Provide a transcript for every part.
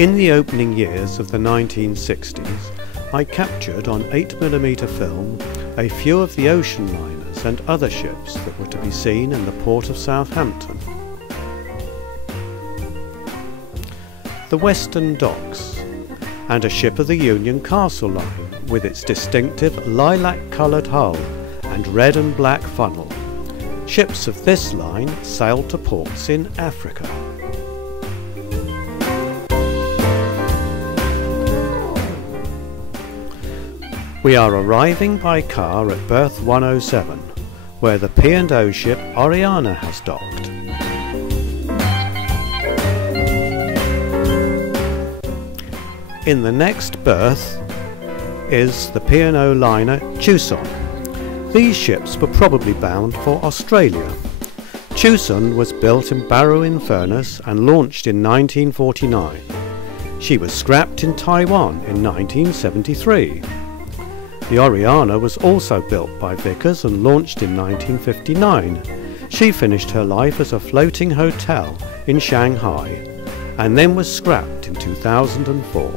In the opening years of the 1960s, I captured on 8mm film a few of the ocean liners and other ships that were to be seen in the port of Southampton. The Western Docks, and a ship of the Union Castle Line with its distinctive lilac-coloured hull and red and black funnel. Ships of this line sailed to ports in Africa. We are arriving by car at berth 107, where the P&O ship Oriana has docked. In the next berth is the P&O liner Chuson. These ships were probably bound for Australia. Chuson was built in Barrow-in-Furness and launched in 1949. She was scrapped in Taiwan in 1973. The Oriana was also built by Vickers and launched in 1959. She finished her life as a floating hotel in Shanghai and then was scrapped in 2004.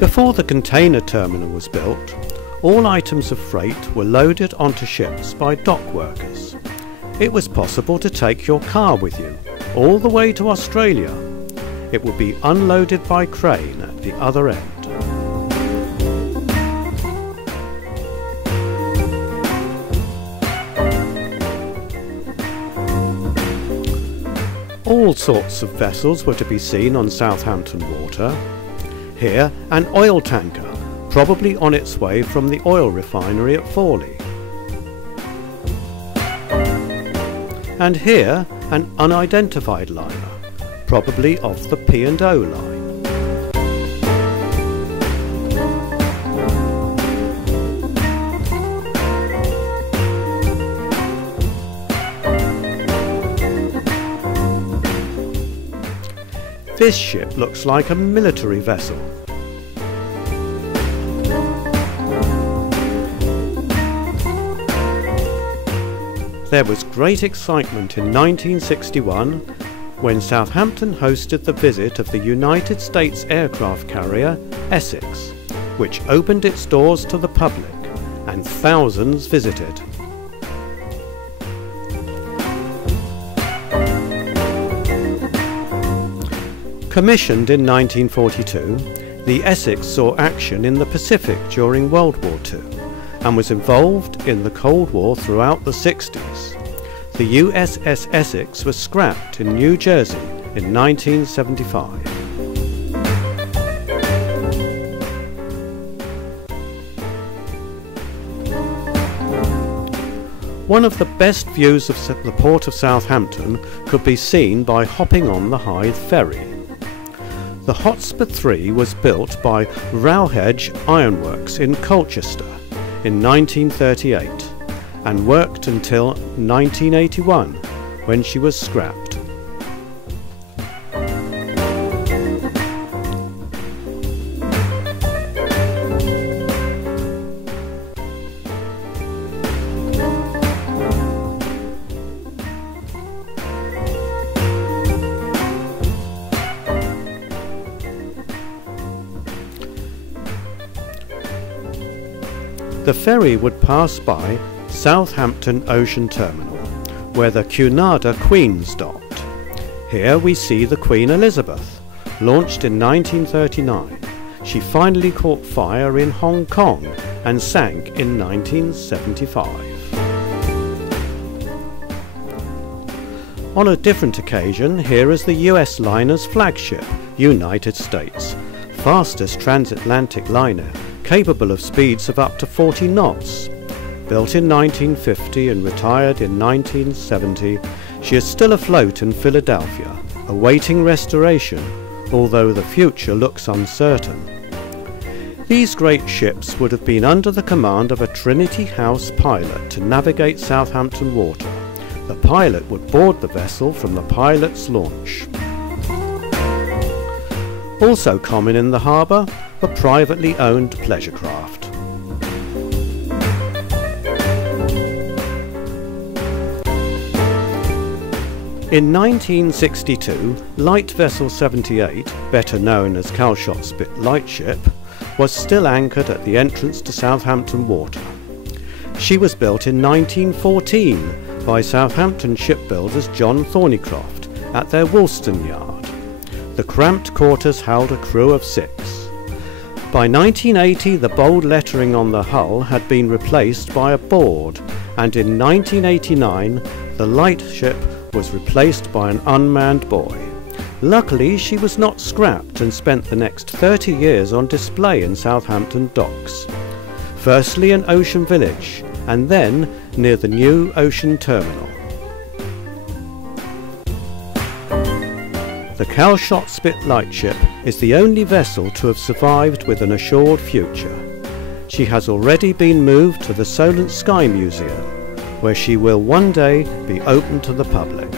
Before the container terminal was built, all items of freight were loaded onto ships by dock workers. It was possible to take your car with you all the way to Australia. It would be unloaded by crane at the other end. All sorts of vessels were to be seen on Southampton water. Here, an oil tanker, probably on its way from the oil refinery at Fawley. And here, an unidentified liner, probably off the P&O line. This ship looks like a military vessel. There was great excitement in 1961 when Southampton hosted the visit of the United States aircraft carrier Essex, which opened its doors to the public, and thousands visited. Commissioned in 1942, the Essex saw action in the Pacific during World War II and was involved in the Cold War throughout the 60s. The USS Essex was scrapped in New Jersey in 1975. One of the best views of the port of Southampton could be seen by hopping on the Hythe Ferry. The Hotspur 3 was built by Rowhedge Ironworks in Colchester in 1938 and worked until 1981 when she was scrapped. The ferry would pass by Southampton Ocean Terminal, where the Cunarda Queen's docked. Here we see the Queen Elizabeth, launched in 1939. She finally caught fire in Hong Kong and sank in 1975. On a different occasion, here is the US liner's flagship, United States, fastest transatlantic liner, capable of speeds of up to 40 knots. Built in 1950 and retired in 1970, she is still afloat in Philadelphia, awaiting restoration, although the future looks uncertain. These great ships would have been under the command of a Trinity House pilot to navigate Southampton water. The pilot would board the vessel from the pilot's launch. Also common in the harbour, a privately owned pleasure craft. In 1962, Light Vessel 78, better known as Calshot Spit Lightship, was still anchored at the entrance to Southampton water. She was built in 1914 by Southampton shipbuilders John Thornycroft at their Woolston yard. The cramped quarters held a crew of 6. By 1980, the bold lettering on the hull had been replaced by a board, and in 1989 the lightship was replaced by an unmanned buoy. Luckily, she was not scrapped and spent the next 30 years on display in Southampton docks. Firstly in Ocean Village, and then near the new Ocean Terminal. The Calshot Spit Lightship is the only vessel to have survived with an assured future. She has already been moved to the Solent Sky Museum, where she will one day be open to the public.